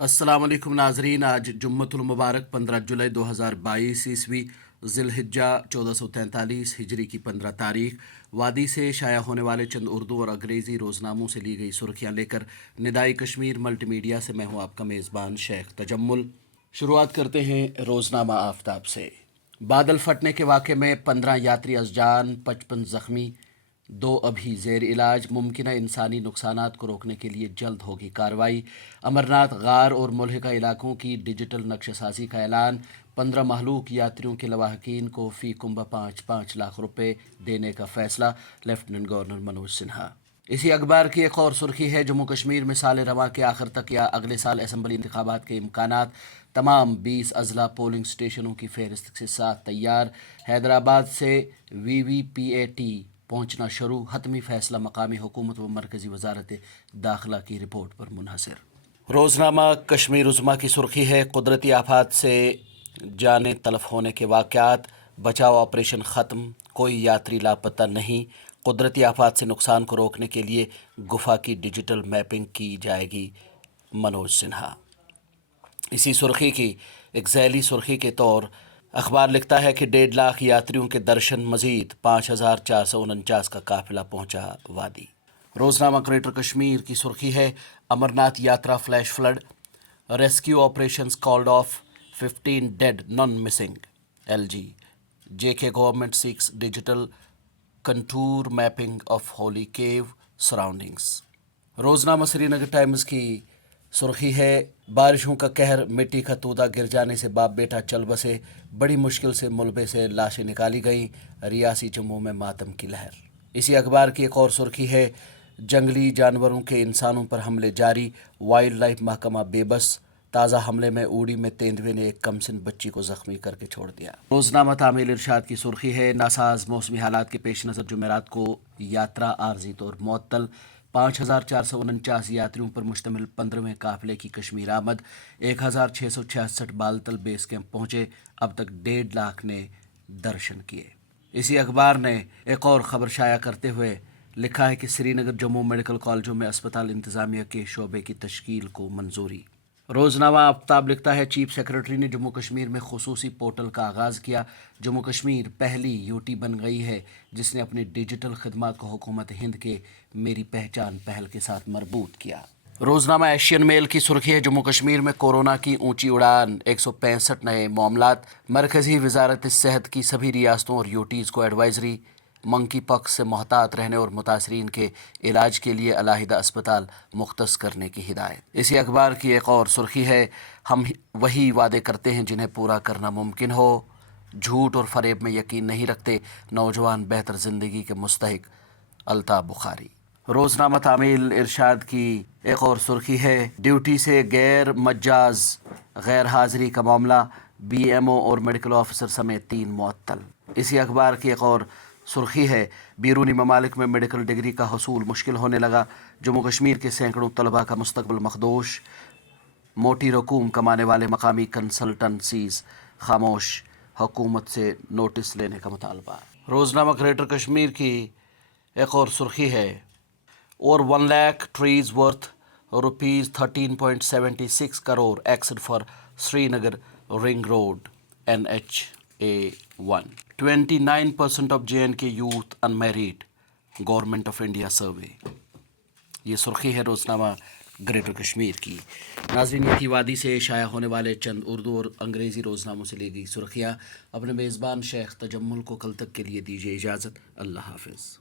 السلام علیکم ناظرین، آج جمعۃ المبارک 15 جولائی 2022 عیسوی ذی الحجہ 1443 ہجری کی 15 تاریخ وادی سے شائع ہونے والے چند اردو اور انگریزی روزناموں سے لی گئی سرخیاں لے کر ندائی کشمیر ملٹی میڈیا سے میں ہوں آپ کا میزبان شیخ تجمل۔ شروعات کرتے ہیں روزنامہ آفتاب سے۔ بادل پھٹنے کے واقعے میں 15 یاتری از جان، 55 زخمی، 2 ابھی زیر علاج۔ ممکنہ انسانی نقصانات کو روکنے کے لیے جلد ہوگی کارروائی۔ امرناتھ غار اور ملحقہ علاقوں کی ڈیجیٹل نقشہ سازی کا اعلان۔ 15 مہلوک یاتریوں کے لواحقین کو فی کنبہ 5 لاکھ روپے دینے کا فیصلہ، لیفٹیننٹ گورنر منوج سنہا۔ اسی اخبار کی ایک اور سرخی ہے، جموں کشمیر میں سال رواں کے آخر تک یا اگلے سال اسمبلی انتخابات کے امکانات۔ تمام 20 اضلاع پولنگ اسٹیشنوں کی فہرست کے ساتھ تیار۔ حیدرآباد سے VVPAT پہنچنا شروع۔ حتمی فیصلہ مقامی حکومت و مرکزی وزارت داخلہ کی رپورٹ پر منحصر۔ روزنامہ کشمیر عظمیٰ کی سرخی ہے، قدرتی آفات سے جانیں تلف ہونے کے واقعات، بچاؤ آپریشن ختم، کوئی یاتری لاپتہ نہیں۔ قدرتی آفات سے نقصان کو روکنے کے لیے گفا کی ڈیجیٹل میپنگ کی جائے گی، منوج سنہا۔ اسی سرخی کی ایک ذیلی سرخی کے طور اخبار لکھتا ہے کہ 1.5 لاکھ یاتریوں کے درشن، مزید 5449 کا قافلہ پہنچا وادی۔ روزنامہ گریٹر کشمیر کی سرخی ہے، Amarnath Yatra flash flood, rescue operations called off, 15 dead none missing. LG JK government seeks digital contour mapping of holy cave surroundings. روزنامہ سری نگر ٹائمز کی سرخی ہے، بارشوں کا قہر، مٹی کا تودا گر جانے سے باپ بیٹا چل بسے، بڑی مشکل سے ملبے سے لاشیں نکالی گئیں، ریاسی جموں میں ماتم کی لہر۔ اسی اخبار کی ایک اور سرخی ہے، جنگلی جانوروں کے انسانوں پر حملے جاری، وائلڈ لائف محکمہ بے بس، تازہ حملے میں اوڑی میں تیندوے نے ایک کمسن بچی کو زخمی کر کے چھوڑ دیا۔ روزنامہ تعمیل ارشاد کی سرخی ہے، ناساز موسمی حالات کے پیش نظر جمعرات کو یاترا عارضی طور معطل، 5449 یاتریوں پر مشتمل 15ویں قافلے کی کشمیر آمد، 1666 بالتل بیس کیمپ پہنچے، اب تک 1.5 لاکھ نے درشن کیے۔ اسی اخبار نے ایک اور خبر شائع کرتے ہوئے لکھا ہے کہ سری نگر جموں میڈیکل کالجوں میں اسپتال انتظامیہ کے شعبے کی تشکیل کو منظوری۔ روزنامہ آفتاب لکھتا ہے، چیف سیکرٹری نے جموں کشمیر میں خصوصی پورٹل کا آغاز کیا۔ جموں کشمیر پہلی UT بن گئی ہے جس نے اپنی ڈیجیٹل خدمات کو حکومت ہند کے میری پہچان پہل کے ساتھ مربوط کیا۔ روزنامہ ایشین میل کی سرخی ہے، جموں کشمیر میں کورونا کی اونچی اڑان، 165 نئے معاملات، مرکزی وزارت صحت کی سبھی ریاستوں اور UTs کو ایڈوائزری، منکی پاکس سے محتاط رہنے اور متاثرین کے علاج کے لیے علیحدہ اسپتال مختص کرنے کی ہدایت۔ اسی اخبار کی ایک اور سرخی ہے، ہم وہی وعدے کرتے ہیں جنہیں پورا کرنا ممکن ہو، جھوٹ اور فریب میں یقین نہیں رکھتے، نوجوان بہتر زندگی کے مستحق، الطاف بخاری۔ روزنامہ تعمیل ارشاد کی ایک اور سرخی ہے، ڈیوٹی سے غیر مجاز غیر حاضری کا معاملہ، BMO اور میڈیکل آفیسر سمیت 3 معطل۔ اسی اخبار کی ایک اور سرخی ہے، بیرونی ممالک میں میڈیکل ڈگری کا حصول مشکل ہونے لگا، جموں کشمیر کے سینکڑوں طلباء کا مستقبل مخدوش، موٹی رقوم کمانے والے مقامی کنسلٹنسیز خاموش، حکومت سے نوٹس لینے کا مطالبہ۔ روزنامہ گریٹر کشمیر کی ایک اور سرخی ہے، اور 1 lakh trees worth ₹13.76 crore exit for Srinagar Ring Road NHA1. 29% of J&K youth unmarried, government of India survey. یہ سرخی ہے روزنامہ گریٹر کشمیر کی۔ ناظرین، یہ تھی وادی سے شائع ہونے والے چند اردو اور انگریزی روزناموں سے لی گئی سرخیاں۔ اپنے میزبان شیخ تجمل کو کل تک کے لیے دیجیے اجازت۔ اللہ حافظ۔